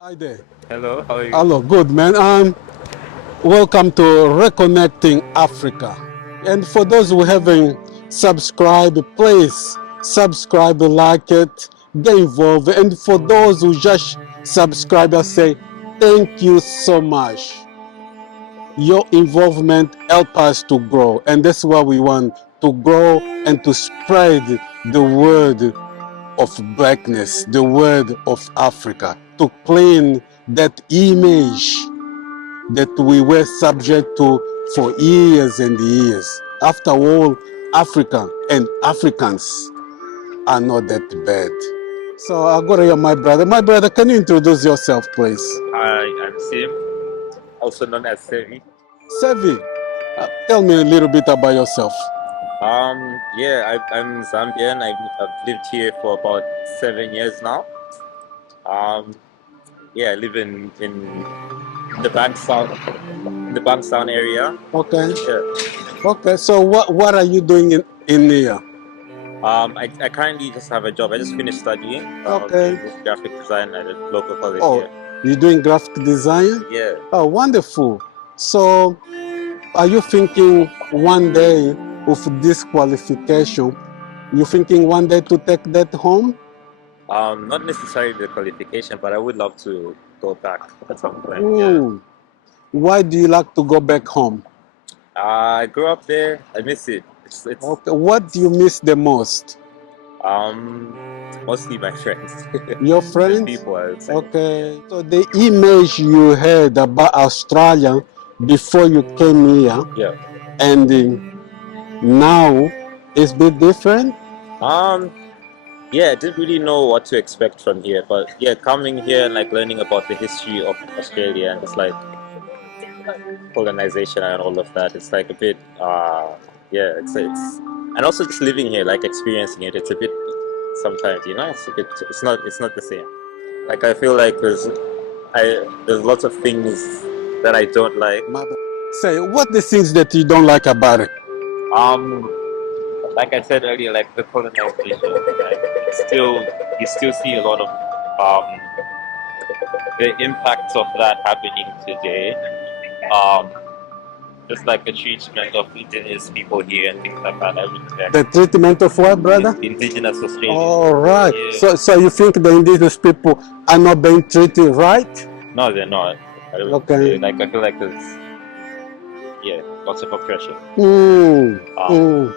Hi there. Hello, how are you? Hello, good man. Welcome to Reconnecting Africa. And for those who haven't subscribed, please subscribe, like it, get involved. And for those who just subscribe, I say thank you so much. Your involvement helps us to grow, and that's what we want, to grow and to spread the word of blackness, the word of Africa, to clean that image that we were subject to for years and years. After all, Africa and Africans are not that bad. So I'll go to you, my brother. My brother, can you introduce yourself, please? Hi, I'm Sim, also known as Sevi. Sevi, tell me a little bit about yourself. I'm Zambian. I've lived here for about 7 years now. I live in the Bankstown area. Okay. Yeah. Okay. So what are you doing in here? I currently just have a job. I just finished studying Okay. graphic design at a local college Oh, here. you're doing graphic design? Yeah. Oh, wonderful. So are you thinking one day of this qualification, you thinking one day to take that home? Not necessarily the qualification, but I would love to go back at some point. Yeah. Mm. Why do you like to go back home? I grew up there. I miss it. It's Okay. What do you miss the most? mostly my friends. Your The friends? people, I would say. Okay. So the image you had about Australia before you came here Yeah. and now is a bit different? Yeah, I didn't really know what to expect from here, but yeah, coming here and like learning about the history of Australia and it's like colonization and all of that, it's like a bit, and also just living here, like experiencing it, it's a bit, sometimes, it's not the same. Like I feel like there's lots of things that I don't like. Say, what the things that you don't like about it? Um, like I said earlier, like the colonization, like you still see a lot of the impacts of that happening today. Um, just like the treatment of indigenous people here and things like that. I would The treatment of what, brother? indigenous Australians. All right. Yeah. So you think the indigenous people are not being treated right? No, they're not. Okay. Like I feel like there's lots of oppression. Mm.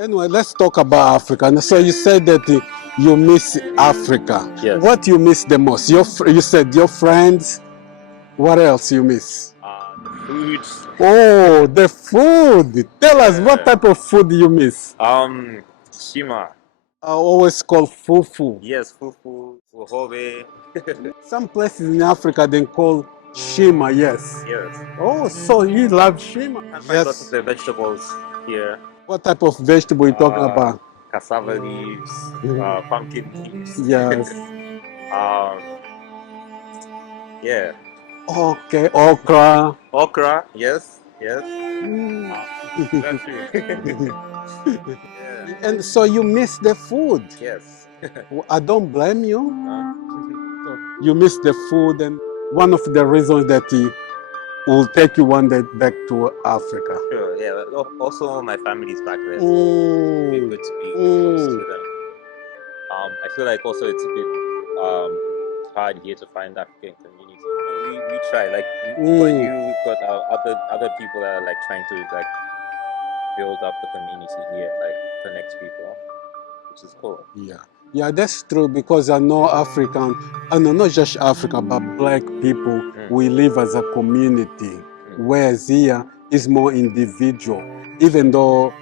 Anyway, let's talk about Africa. And so you said that you miss Africa. Yes. What you miss the most? You said your friends. What else you miss? The foods. Oh, the food. Tell us what type of food you miss. Shima. I always call fufu. Yes, fufu, uhobe. Some places in Africa they call shima, yes. Yes. Oh, so you love shima? Can't find lots of the vegetables here. What type of vegetable you talking about? Cassava leaves, pumpkin leaves. Yes. Yeah. Okay, okra. Okra, yes. Mm. That's true. Yeah. And so you miss the food. Yes. I don't blame you. You miss the food, and one of the reasons that he will take you one day back to Africa. Sure, yeah. Also, my family's back there, so it'd be good to be close to them. I feel like also it's a bit hard here to find African community. We try, like we've got other people that are like trying to like build up the community here, like connect people, which is cool. Yeah, that's true, because I know not just Africa, but black people, we live as a community, whereas here is more individual, even though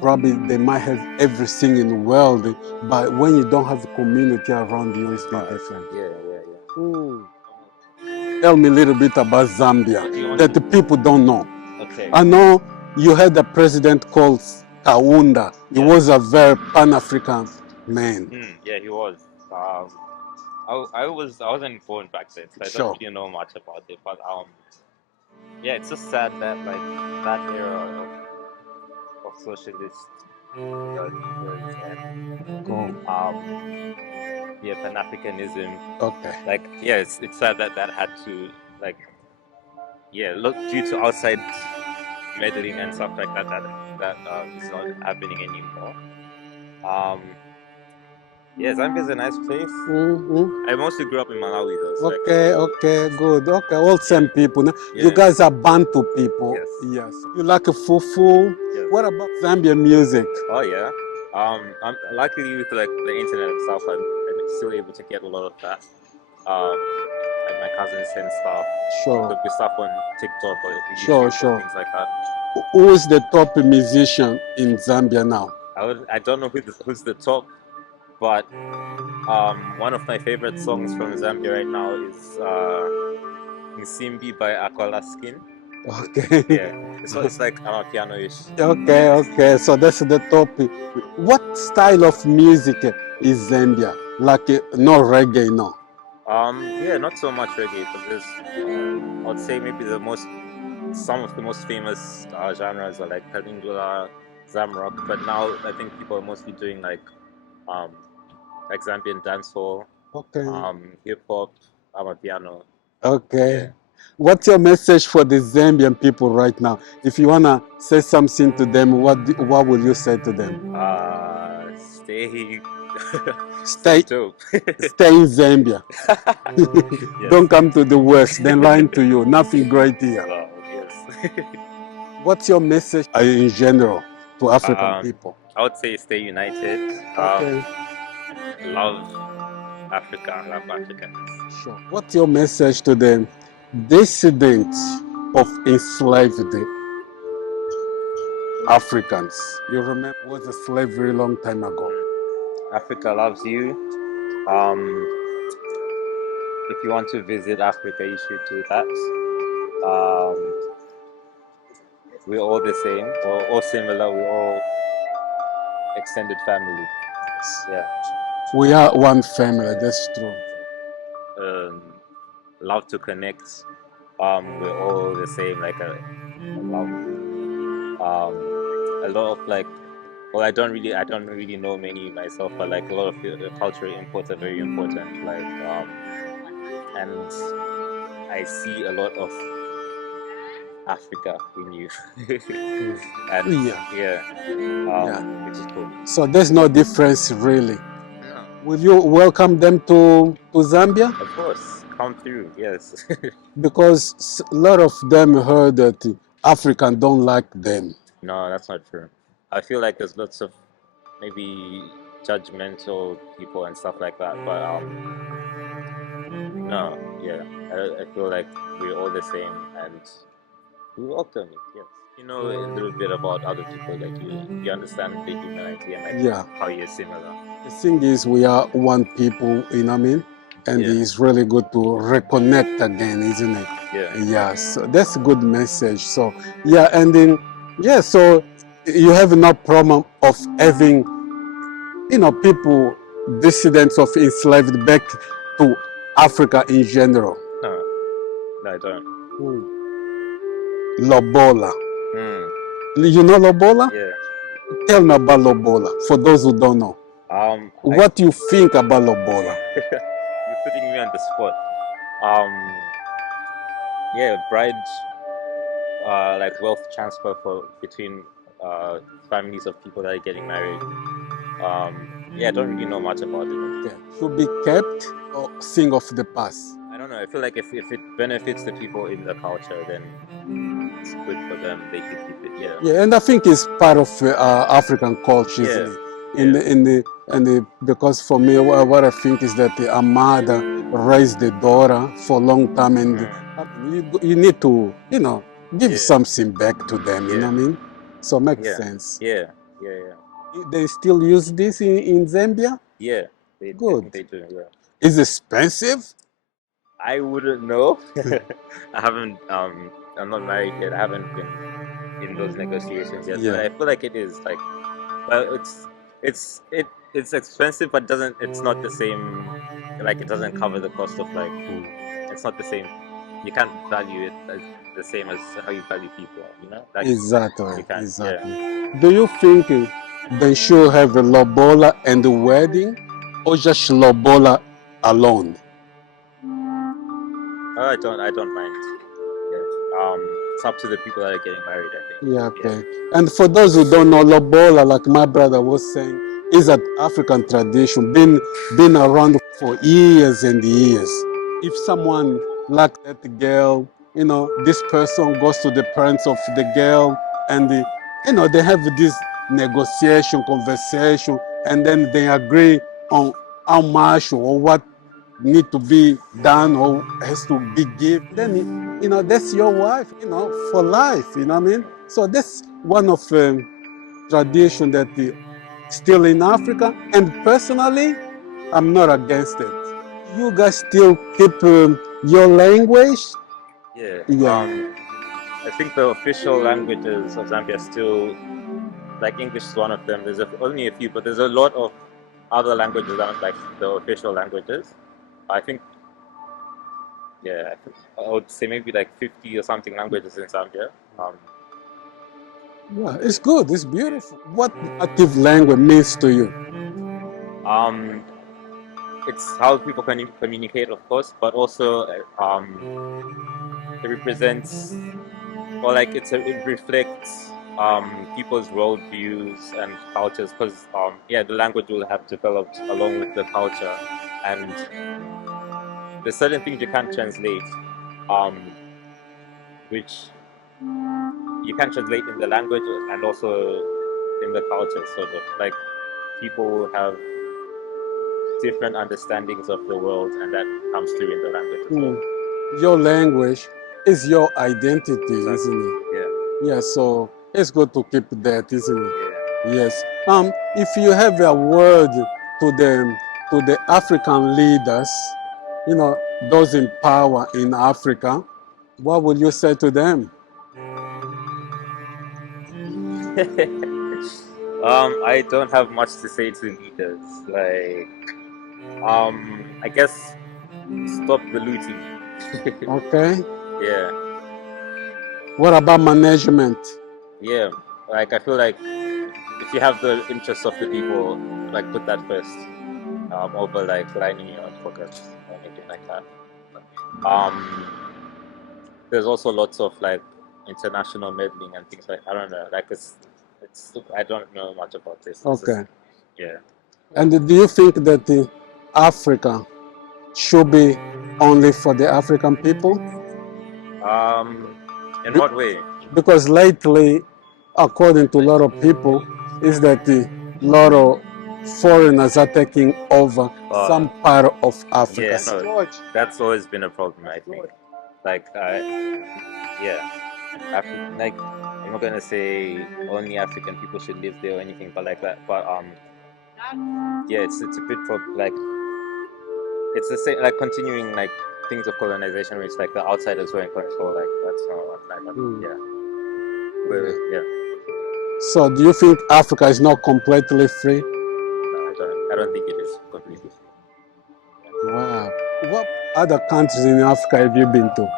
probably they might have everything in the world, but when you don't have a community around you, it's different. Tell me a little bit about Zambia that the people don't know. Okay. I know you had a president called Kaunda. He was a very Pan-African man. Yeah, he was. I wasn't born back then, so I Sure. don't really know much about it. But yeah, it's just sad that like that era of socialist leaders and Cool. yeah, Pan Africanism. Okay. Like yeah, it's sad that that had to like yeah look due to outside meddling and stuff like that is not happening anymore. Um, yeah, Zambia is a nice place. I mostly grew up in Malawi though. So Okay, okay, good. Okay, all same people. You yeah. guys are Bantu people. Yes. Yes. You like a fufu? Yes. What about Zambian music? Oh yeah. I'm luckily with like the internet and stuff. I'm still able to get a lot of that. Like my cousins send stuff. Sure. Could be stuff on TikTok or Sure, YouTube sure. or things like that. Who is the top musician in Zambia now? I don't know who's the top, but one of my favorite songs from Zambia right now is Nsimbi by Aquala Skin. Okay. Yeah, it's like piano-ish. Okay, okay. So that's the topic. What style of music is Zambia? Like no reggae, no. Yeah, not so much reggae, but there's I'd say maybe some of the most famous genres are like Kalindula, Zamrock, but now I think people are mostly doing um like Zambian dancehall, Okay. hip hop, piano. Okay. Yeah. What's your message for the Zambian people right now? If you wanna say something to them, what will you say to them? Stay Stay, dope. stay in Zambia. Yes. Don't come to the West. They're lying to you. Nothing great here. Wow, yes. What's your message in general to African people? I would say stay united. Okay. Love Africa, love Africans. Sure. What's your message to the descendants of enslaved Africans? You remember it was a slavery long time ago. Africa loves you. If you want to visit Africa, you should do that. We're all the same. We're all similar. We're all extended family. Yeah. We are one family. That's true. Love to connect. We're all the same. Like a lot of like. Well, I don't really know many myself, but like a lot of cultural imports are very important. Like, and I see a lot of Africa in you. And yeah, which is cool. So there's no difference really. No. Will you welcome them to Zambia? Of course, come through. Yes. Because a lot of them heard that African don't like them. No, that's not true. I feel like there's lots of maybe judgmental people and stuff like that, but no, yeah, I feel like we're all the same and we welcome it. Yes, you know a little bit about other people, like you understand the humanity and like how you're similar. The thing is, we are one people, you know what I mean? And it's really good to reconnect again, isn't it? Yeah. So that's a good message. So yeah, and then so you have no problem of having, people, dissidents of enslaved back to Africa in general. No, I don't. Lobola. You know Lobola? Yeah. Tell me about Lobola, for those who don't know. What do you think about Lobola? You're putting me on the spot. Yeah, bride, like wealth transfer between families of people that are getting married. Yeah, I don't really know much about it. Should be kept or thing of the past? I don't know. I feel like if it benefits the people in the culture, then it's good for them. They should keep it. Yeah. Yeah, and I think it's part of African culture, isn't it? Because for me, what I think is that a mother raised the daughter for a long time, and you need to, give something back to them. You know what I mean? So it makes sense. Yeah. They still use this in Zambia? Yeah. Good. I think they do. Yeah. Is it expensive? I wouldn't know. I haven't. I'm not married yet. I haven't been in those negotiations yet. But I feel like it is like, well, it's expensive, but doesn't. It's not the same. Like, it doesn't cover the cost of, like, it's not the same. You can't value it as the same as how you value people. You know, like, Exactly, you can't. exactly. Yeah. Do you think they should have a lobola and the wedding, or just lobola alone? I don't mind. Yeah. It's up to the people that are getting married, I think. Yeah, okay. And for those who don't know, lobola, like my brother was saying, is an African tradition, been around for years and years. If someone like that girl, this person goes to the parents of the girl, and they have this negotiation, conversation, and then they agree on how much or what need to be done or has to be given. Then that's your wife, for life. You know what I mean? So that's one of tradition that still in Africa. And personally, I'm not against it. You guys still keep your language? Yeah. Yeah. I think the official languages of Zambia are still, like, English is one of them. There's only a few, but there's a lot of other languages that aren't like the official languages. I think, yeah, I would say maybe like 50 or something languages in Zambia. Yeah, it's good. It's beautiful. What native language means to you? Um, it's how people can communicate, of course, but also it represents, or like it reflects people's worldviews and cultures, because yeah, the language will have developed along with the culture, and there's certain things you can't translate, which you can translate in the language and also in the culture, sort of like people have different understandings of the world, and that comes through in the language as well. Your language is your identity, Exactly. isn't it? Yeah. Yeah, so it's good to keep that, isn't it? Yeah. Yes. If you have a word to the African leaders, those in power in Africa, what would you say to them? I don't have much to say to leaders. Like, I guess stop the looting. Okay. Yeah. What about management? Yeah. Like, I feel like if you have the interests of the people, like, put that first, over like lining your own pockets or anything like that. Um, there's also lots of like international meddling and things like, I don't know. Like, it's I don't know much about this. Okay. Yeah. And do you think that Africa should be only for the African people? In what way? Because lately, according to a lot of people, is that a lot of foreigners are taking over some part of Africa. Yeah, no, that's always been a problem, I think. Like, yeah, like, I'm not gonna say only African people should live there or anything, but like that. But yeah, it's a bit like, it's the same, like, continuing like things of colonization, which like the outsiders were in control. Like, that's not what yeah. Yeah. So do you think Africa is not completely free? No, I don't think it is completely free. Wow. What other countries in Africa have you been to?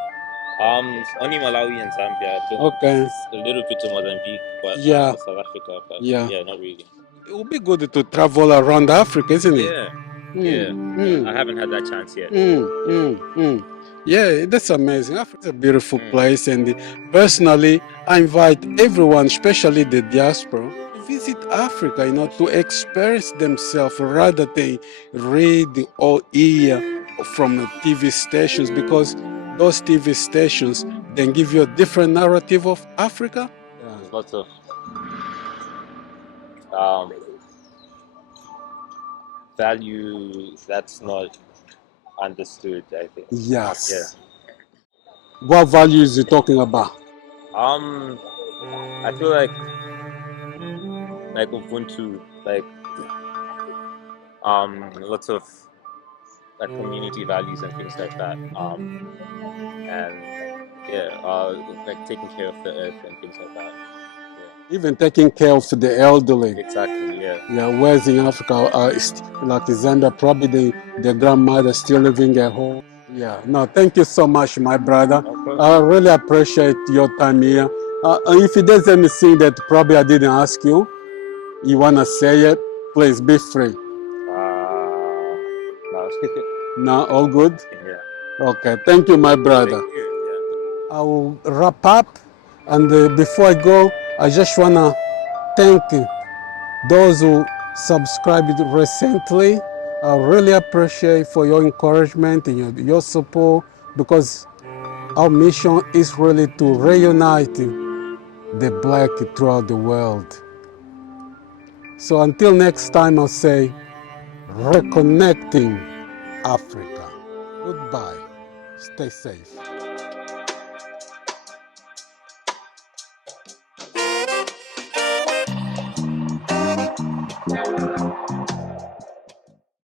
Only Malawi and Zambia. Okay. A little bit to Mozambique, but Yeah. South Africa, but Yeah. yeah, not really. It would be good to travel around Africa, isn't it? Yeah, yeah. I haven't had that chance yet. Yeah, that's amazing. Africa is a beautiful place, and personally, I invite everyone, especially the diaspora, to visit Africa, to experience themselves rather than read or hear from the TV stations, because those TV stations then give you a different narrative of Africa. There's lots of um, value that's not understood, I think. Yes. Yeah. What values you talking about? I feel like Ubuntu, like lots of like community values and things like that. And yeah, like taking care of the earth and things like that. Yeah. Even taking care of the elderly. Exactly. Yeah. Yeah, whereas in Africa, like in Zambia, probably the grandmother still living at home. Yeah, no, thank you so much, my brother. Of course. I really appreciate your time here. And if there's anything that probably I didn't ask you, you want to say it, please be free. No. No, all good? Yeah. Okay, thank you, my brother. Thank you. Yeah. I will wrap up. And before I go, I just want to thank those who subscribed recently. I really appreciate for your encouragement and your support, because our mission is really to reunite the Black throughout the world. So until next time, I'll say reconnecting Africa. Goodbye. Stay safe.